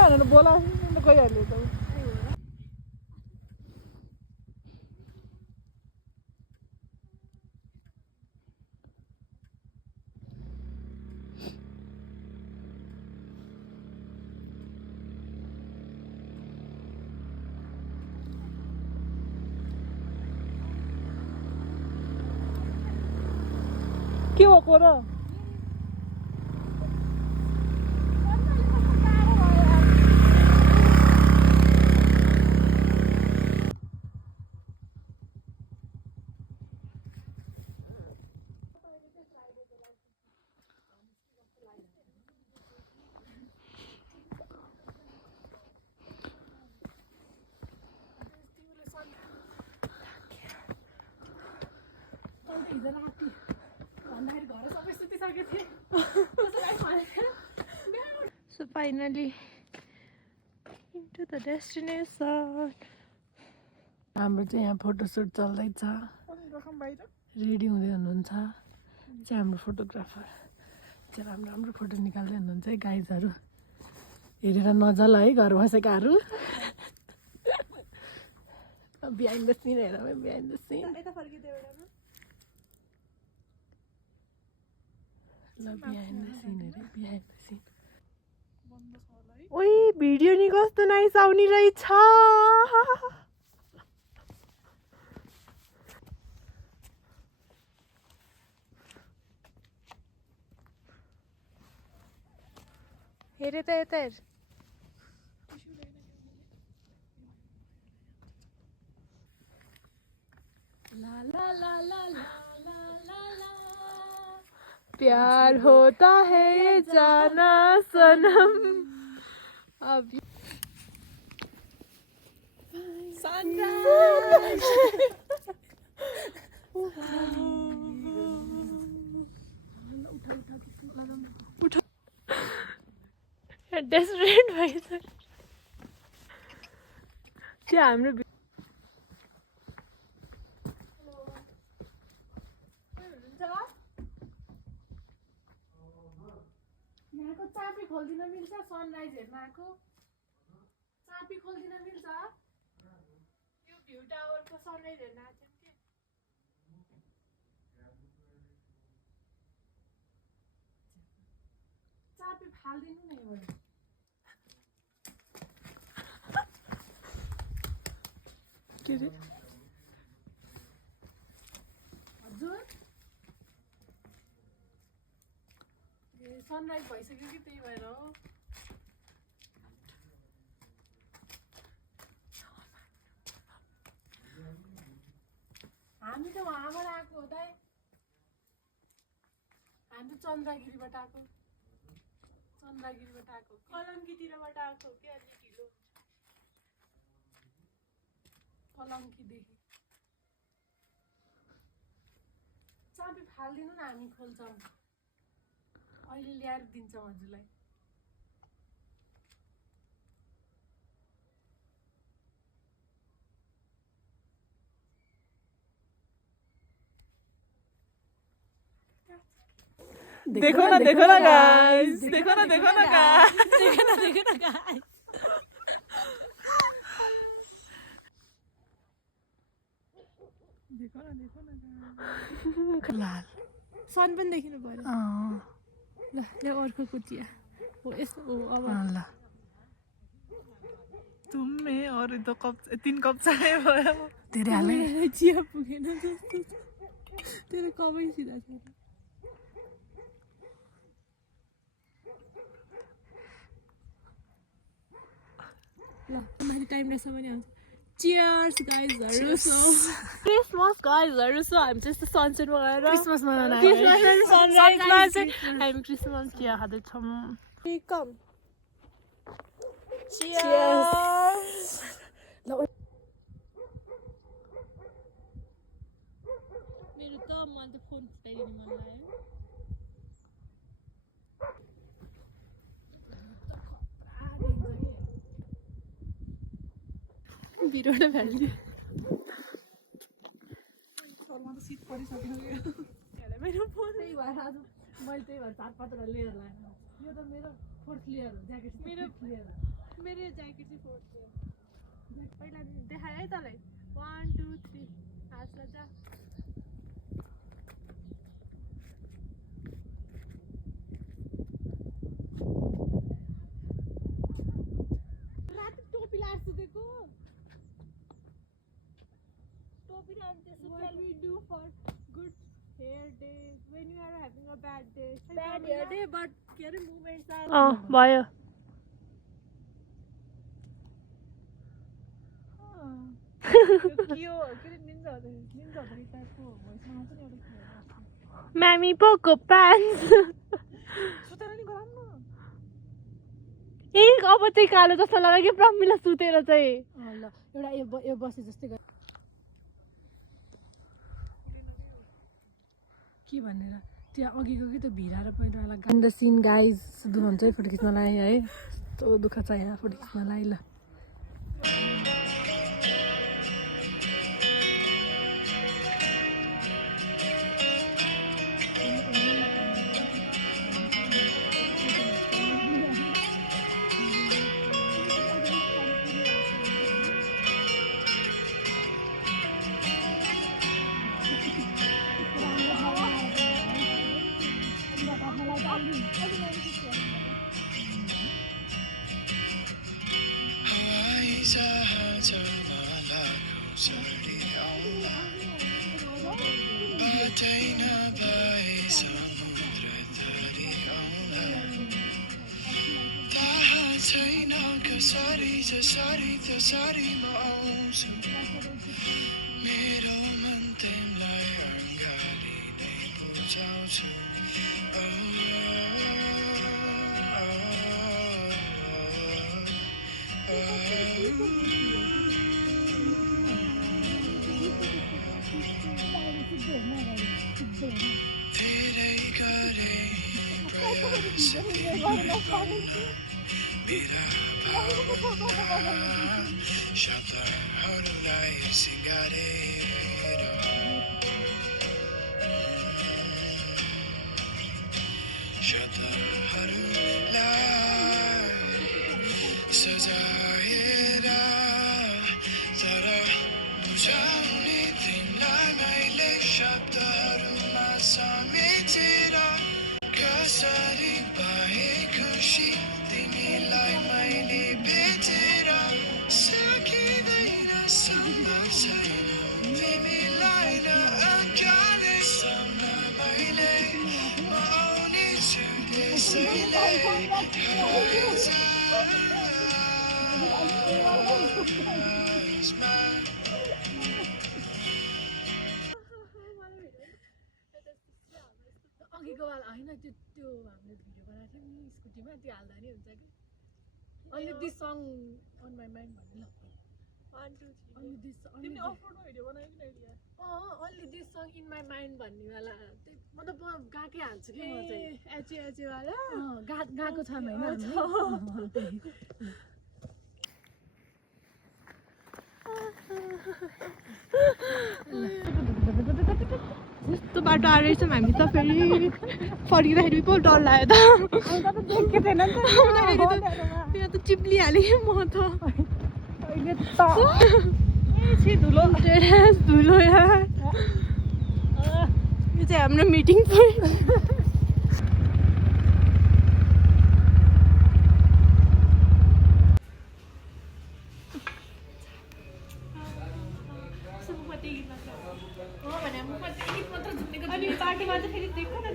भनेर बोला गइहाल्यो त के भएको र So finally into the destination. हाम्रो चाहिँ यहाँ फोटोसुट चल्दैछ रेडी हुँदै हुनुहुन्छ चाहिँ हाम्रो फोटोग्राफर चाहिँ राम्रो राम्रो फोटो निकाल्दै हुनुहुन्छ है गाइजहरू हेरेर नजाल है घर बसेकाहरू बिहाइन्ड द सिन हेरौँ है बिहाइन्ड द सिन ल बिहाइन्ड द सिन हेरे बिहाइन्ड द सिन ओइ भिडियो नि कस्तो नाइस आउने रहेछ हेरे त यता हेर ला ला ला ला ला ला ला ला प्यार होता है ये जाना सनम अब सनराइज डेस्परेट भएछ त्यो हाम्रो यहाँको चाबी खोलिदिन मिल्छ सनराइज हेर्न आएको चाबी खोलिदिन मिल्छ यो भ्यू टावरको सनराइज हेर्न आएको छ चाबी फाल्दिनु नि एउटा के रे हजुर सनराइज भइसक्यो कि त्यही भएर हो हामी त वहाँबाट आएको हो त हामी चन्द्रगिरीबाट आएको कलङ्कीतिरबाट आएको हो कि अलि ढिलो कलङ्कीदेखि चाबी फालिदिनु न हामी खोल्छौँ अहिले ल्याएर दिन्छौँ हजुरलाई देखो ना गाइस देखो ना गाइस लाल सन पनि देखिनु पर्यो ल यो अर्को कुचिया हो यस्तो हो अब ल तुमे अरु त कप 3 कप चाय भयो तेरे हालै चिया पुगेन जस्तो तेरो कमै सिधा छ ल माथि टाइम रहेछ भने आउँछ Cheers guys, Christmas guys, I'm just the sunset वगैरह Christmas मनाउन sunrise हामी Christmas चिया खाँदैछौँ Come Cheers मेरो त मलाई त फोन फुटाइदिनु मन लाग्यो बिरोड भ्याल्यु शर्मा त सिट परिसक्यो मेरो फोन त्यही भएर आज मैले त्यही भएर 4-5 लिएर लगाएँ यो त मेरो फोर्थ लिएर हो ज्याकेट मेरो लिएर मेरो ज्याकेट चाहिँ फोड्छ पहिला देखाए है तँलाई 1 2 3 हाँस्ला जा राति टोपी लाएर सुतेको टोपी लाएर what we do for good hair days when you are having a bad hair day but के अरे movements are भयो Mammy Poco pants. एक अब चाहिँ कालो जस्तो लाग्यो कि प्रमिला सुतेर चाहिँ ल एउटा यो बसे जस्तै के भनेर त्यहाँ अघिको कि त्यो भिरा र पहिरोवाला इन द सिन गाइज दुखाउनु चाहिँ फोटो खिच्न लाग्यो है यस्तो दुःख छ यहाँ फोटो खिच्न लाग्यो ल मेरो मन तिमीलाई अङ्गाली नै बुझाउँछु धेरै गरे शब्दहरूलाई सिँगारेर शब्दहरूलाई सजाएर तर बुझाउने तिमीलाई मैले शब्दहरूमा समेटेर कसरी पाए खुसी तिमीलाई मैले भेटेर सकिँदैन सम्भव छैन तिमीलाई न अगाडिसम्म मैले म आउने छु त्यसैले अघिको वाला होइन त्यो हामीले भिडियो बनाएको थियौँ नि स्कुटीमा त्यो हाल्दा नि हुन्छ कि only this song on my mind भन्नु ल 1 2 3 only this तिमीले अफरोडमा भिडियो बनाएको नि अहिले only this song in my mind भन्ने वाला मतलब म गाकै हाल्छु कि म चाहिँ एचे एचे वाला गाएको छ हैन यस्तो बाटो आएर रहेछौँ हामी त फेरि फर्किँदाखेरि पो डर लाग्यो त देखेको थिएन नि त त चिप्लिहालेँ म त अहिले त धुलो धुलो यार यो चाहिँ हाम्रो मिटिङ पोइन्ट अनि पार्टीमा चाहिँ फेरि देखो न